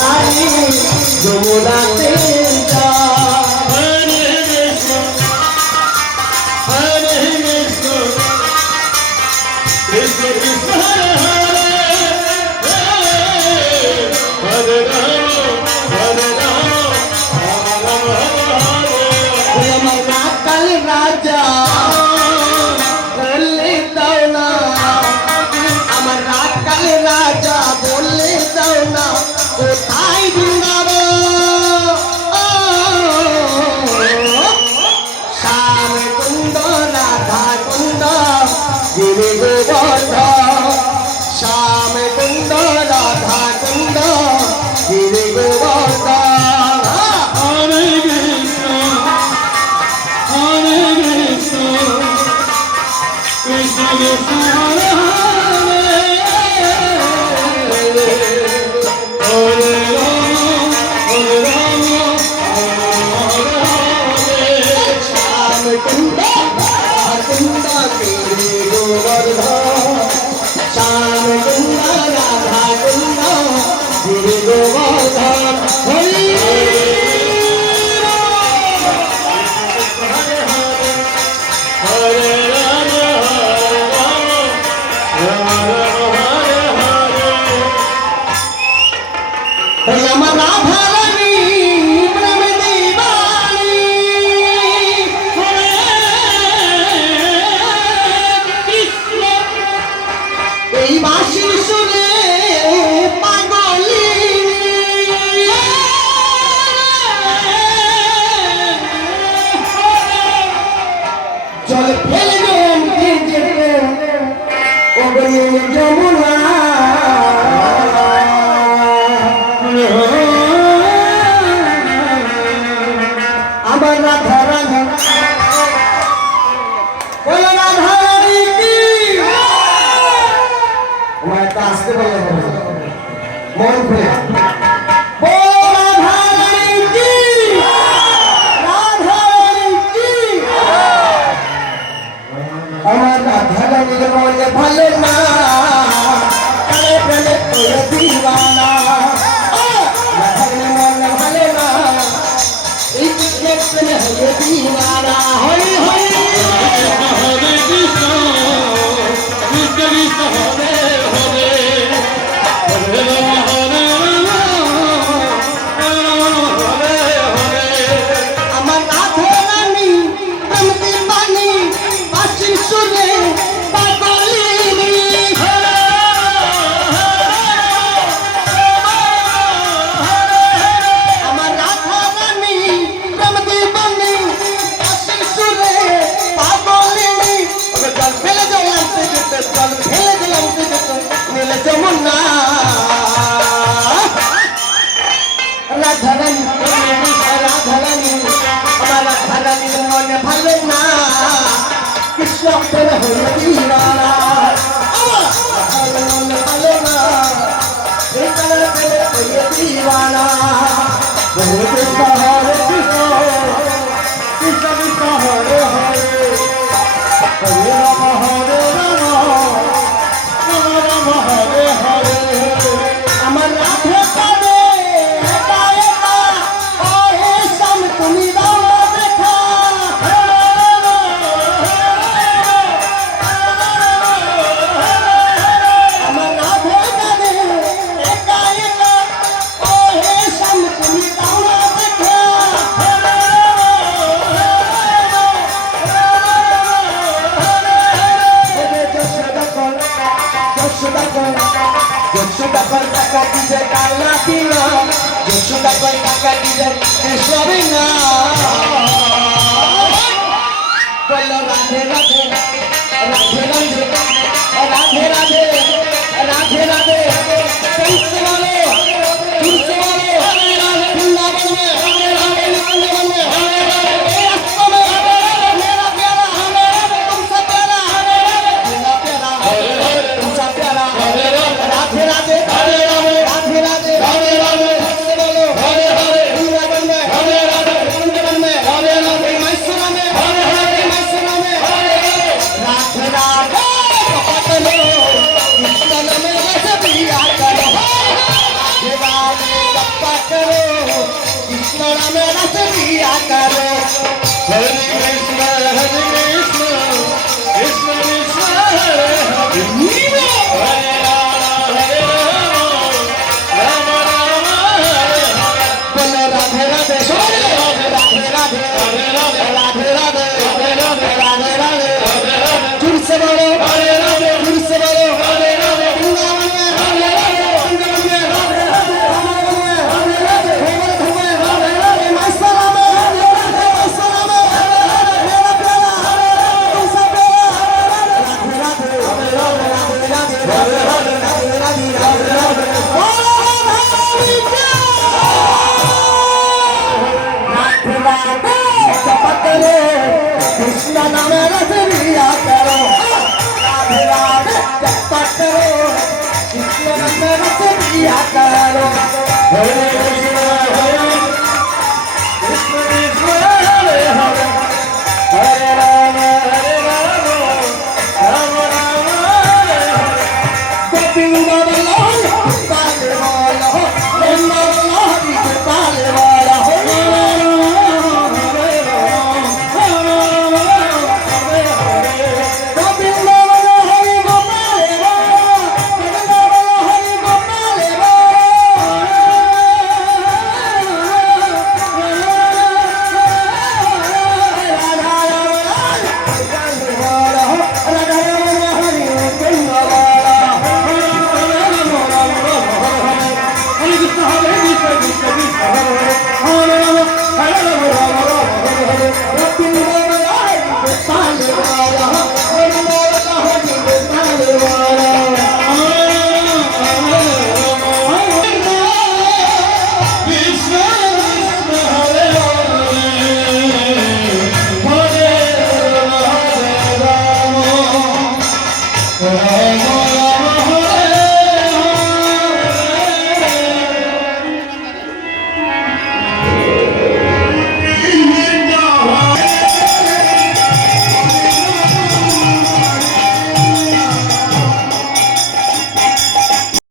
রাধারানী যমুনাতে হরে কৃষ্ণ হরে কৃষ্ণ কৃষ্ণ কৃষ্ণ হরে হরে হরে রাম হরে রাম রাম রাম হরে আমার কাল রাজা বললে দাও না আমার রাত কাল রাজা বললে দাও না কোথায় বৃন্দাবন শ্যাম কুন্দ রাধা কুন্দ গিরি গোবর্ধন শ্যাম কুন্দ রাধা কুন্দ গিরি গোবর্ধন হরে কৃষ্ণ হরে কৃষ্ণ কৃষ্ণ কৃষ্ণ হরে হরে হরে রাম হরে রাম হরে হরে শ্যাম কুন্দ রাধা কুন্দ গিরি গোবর্ধন শ্যাম কুন্দ রাধা কুন্দ গিরি গোবর্ধন হরি হরে রাম হরে রাম রাম রাম হরে হরে আমার রাধা রানী প্রেম দিবানী কৃষ্ণ এই বাঁশির সুরে পাগলি জল ফেলে জমকে যেতে ওগলে যমুনা আমার রাধা রাধা বলো রাধা রানী কি তোমার একটা আসতে বলে মন খুলে বলো রাধা রানী কি রাধা রানী কি আমার রাধা রানীর মনে ভালো না কালে প্রেমে হয়ে দিওয়ানা রাধা রানীর মনে ভালো না এই কৃষ্ণের প্রেমে হয়ে দিওয়ানা হরি হরি হরে কৃষ্ণ কৃষ্ণ কৃষ্ণ হরে হরে হরে রাম হরে রাম হরে হরে আমার রাধা রানী প্রেম দিবানী বাঁশির সুরে পাগলিনী আমার রাধা রানী প্রেম দিবানী বাঁশির সুরে পাগলিনী ওকে জল ফেলে জলাতে যেতে জল ফেলে জলাতে যেতে নীল যমুনা রাধা রানী রাধা রানী আমার রাধা রানীর মনে ভালো না কৃষ্ণ প্রেম হয়ে দিওয়ানা আমার রাধা রানীর মনে ভালো না এই কালের প্রেমে হয়ে দিওয়ানা হরে কৃষ্ণ হরে কৃষ্ণ কৃষ্ণ কৃষ্ণ হরে হরে হরে রাম হরে রাম রাম রাম হরে হরে আমার রাধে কাঁদে একা একা ও হে শ্যাম তুমি দাও না দেখা আমার রাধে কাঁদে একা একা ও হে শ্যাম তুমি দাও না দেখা যশোদা কর টাকা দিছে কালা কিনা যশোদা কর টাকা দিছে কৃষ্ণবি না বলো রাধে রাধে রাধে রাধে রাধে রাধে রাধে রাধে তুলসে বলো তুলসে বলো বৃন্দাবন में वृंदावन में ए रास्ता में मेरा प्यारा तुमसे प्यारा मेरा प्यारा तुमसे प्यारा राधे राधे राधे राधे राधे राधे तुलसे बोलो हरे हरे वृंदावन में हरे राधे वृंदावन में हरे राधे मैसूर में हरे हरे मैसूर में हरे राधे राधे पकड़ लो कृष्ण में रस पिया करो নামে রাতে বিয়া করো Hare Krishna, Krishna Krishna, Hare Hare, Hare Rama, Rama Rama, Hare Hare. বলো রাধে রাধে সবাই রাধে রাধে রাধে রাধে রাধে রাধে রাধে রাধে তুলসে বলো তুলসে বলো বৃন্দাবন মে রাধে রাধে বৃন্দাবন মে রাধে রাধে রাধে রাধে ঘুমে রাধে রাধে মাইসালা মে রাধে রাধে মাইসালা মে রাধে রাধে মেরা প্यारा তুলসা প্यारा রাধে রাধে রাধে রাধে রাধে রাধে রাধে রাধে রাধে বলো রাধে करो कृष्ण नाम रस लिया करो राधे राधे जपा करो कृष्ण नाम रस लिया करो Hare Krishna, Krishna Krishna, Hare Hare, Hare Rama, Rama Rama, Hare Hare. Govind बल्लभ गोपाल वाला हो गोविंद बल्लभ गोपाल वाला हो गोविंद बल्लभ हरि गोपाल वाला गोविंद बल्लभ हरि गोपाल वाला